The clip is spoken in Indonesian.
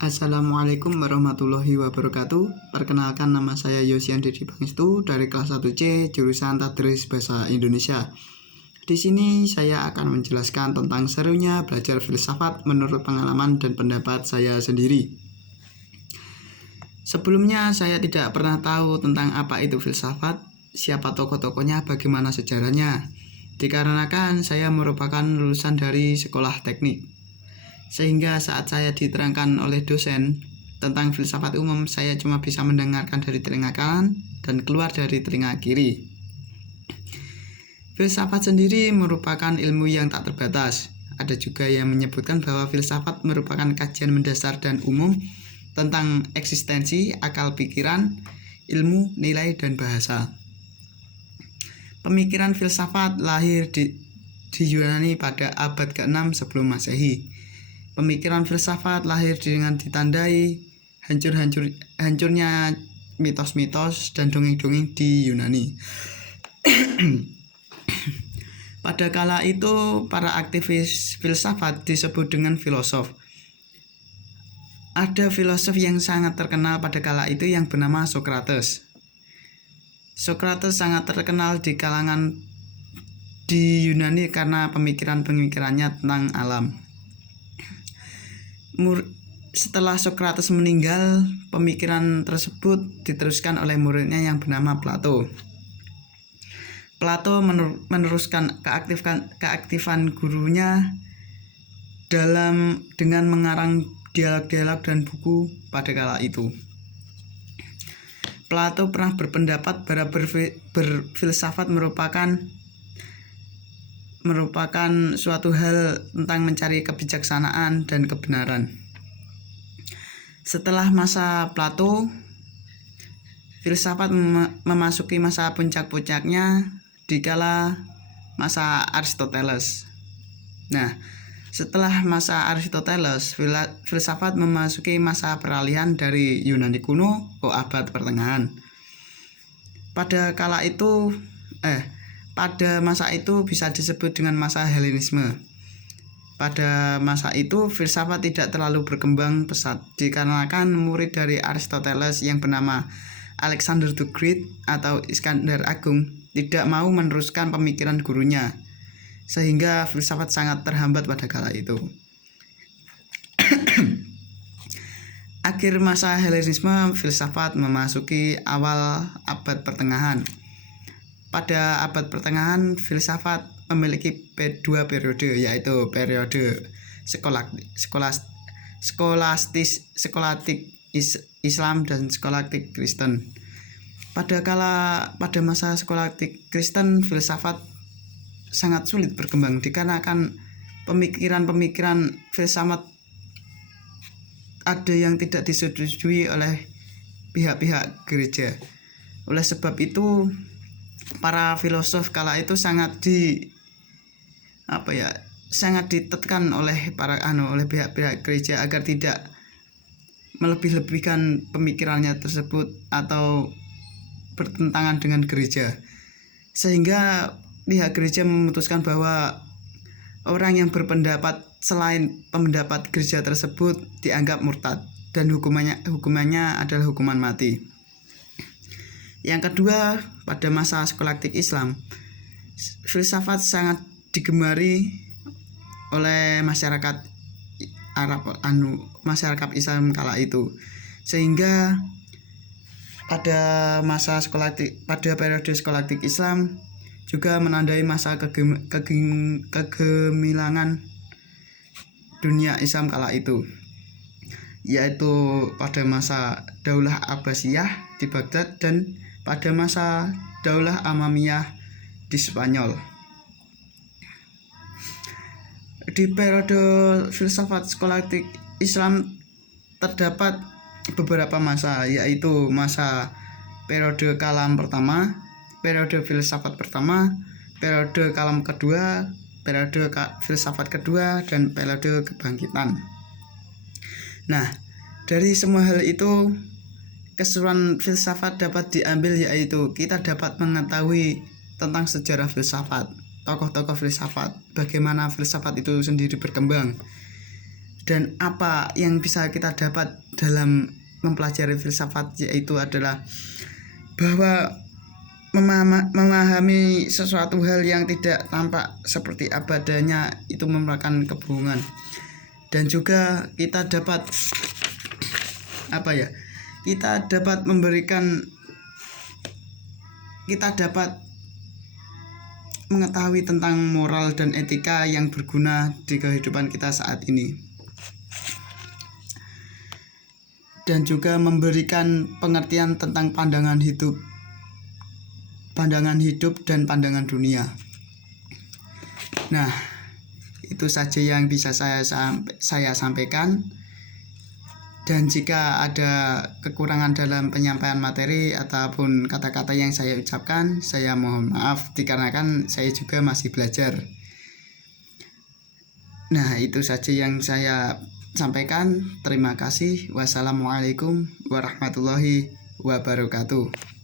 Assalamualaikum warahmatullahi wabarakatuh. Perkenalkan, nama saya Yosian Dedi Pangestu dari kelas 1C jurusan Tadris Bahasa Indonesia. Di sini saya akan menjelaskan tentang serunya belajar filsafat menurut pengalaman dan pendapat saya sendiri. Sebelumnya saya tidak pernah tahu tentang apa itu filsafat, siapa tokoh-tokohnya, bagaimana sejarahnya. Dikarenakan saya merupakan lulusan dari sekolah teknik. Sehingga saat saya diterangkan oleh dosen tentang filsafat umum, saya cuma bisa mendengarkan dari telinga kanan dan keluar dari telinga kiri. Filsafat sendiri merupakan ilmu yang tak terbatas. Ada juga yang menyebutkan bahwa filsafat merupakan kajian mendasar dan umum tentang eksistensi, akal pikiran, ilmu, nilai, dan bahasa. Pemikiran filsafat lahir di Yunani pada abad ke-6 sebelum Masehi. Pemikiran filsafat lahir dengan ditandai hancurnya mitos-mitos dan dongeng-dongeng di Yunani. Pada kala itu, para aktivis filsafat disebut dengan filosof. Ada filosof yang sangat terkenal pada kala itu yang bernama Socrates. Socrates sangat terkenal di kalangan di Yunani karena pemikiran-pemikirannya tentang alam. Setelah Socrates meninggal, pemikiran tersebut diteruskan oleh muridnya yang bernama Plato. Plato meneruskan keaktifan gurunya dengan mengarang dialog-dialog dan buku pada kala itu. Plato pernah berpendapat bahwa berfilsafat merupakan suatu hal tentang mencari kebijaksanaan dan kebenaran. Setelah masa Plato, filsafat memasuki masa puncak-puncaknya di kala masa Aristoteles. Nah, setelah masa Aristoteles, filsafat memasuki masa peralihan dari Yunani kuno ke abad pertengahan. Pada masa itu bisa disebut dengan masa Helenisme. Pada masa itu, filsafat tidak terlalu berkembang pesat dikarenakan murid dari Aristoteles yang bernama Alexander the Great atau Iskandar Agung tidak mau meneruskan pemikiran gurunya, sehingga filsafat sangat terhambat pada kala itu. Akhir masa Helenisme, filsafat memasuki awal abad pertengahan. Pada abad pertengahan, filsafat memiliki dua periode, yaitu periode skolastik Islam dan skolastik Kristen. Pada masa skolastik Kristen, filsafat sangat sulit berkembang dikarenakan pemikiran-pemikiran filsafat ada yang tidak disetujui oleh pihak-pihak gereja. Oleh sebab itu, para filosof kala itu sangat ditekan oleh pihak-pihak gereja agar tidak melebih-lebihkan pemikirannya tersebut atau bertentangan dengan gereja, sehingga pihak gereja memutuskan bahwa orang yang berpendapat selain pendapat gereja tersebut dianggap murtad dan hukumannya adalah hukuman mati. Yang kedua, pada masa skolastik Islam, filsafat sangat digemari oleh masyarakat Islam kala itu, sehingga pada periode skolastik Islam juga menandai masa kegemilangan dunia Islam kala itu, yaitu pada masa Daulah Abbasiyah di Baghdad dan pada masa Daulah Amamiyah di Spanyol. Di periode filsafat skolastik Islam terdapat beberapa masa, yaitu masa periode kalam pertama, periode filsafat pertama, periode kalam kedua, periode filsafat kedua, dan periode kebangkitan. Nah, dari semua hal itu, keseruan filsafat dapat diambil, yaitu kita dapat mengetahui tentang sejarah filsafat, tokoh-tokoh filsafat, bagaimana filsafat itu sendiri berkembang, Dan apa yang bisa kita dapat dalam mempelajari filsafat, yaitu adalah bahwa memahami sesuatu hal yang tidak tampak seperti apa adanya itu merupakan kebohongan. Dan juga kita dapat kita dapat mengetahui tentang moral dan etika yang berguna di kehidupan kita saat ini, dan juga memberikan pengertian tentang pandangan hidup dan pandangan dunia. Nah, itu saja yang bisa saya sampaikan. Dan jika ada kekurangan dalam penyampaian materi ataupun kata-kata yang saya ucapkan, saya mohon maaf dikarenakan saya juga masih belajar. Nah, itu saja yang saya sampaikan. Terima kasih. Wassalamualaikum warahmatullahi wabarakatuh.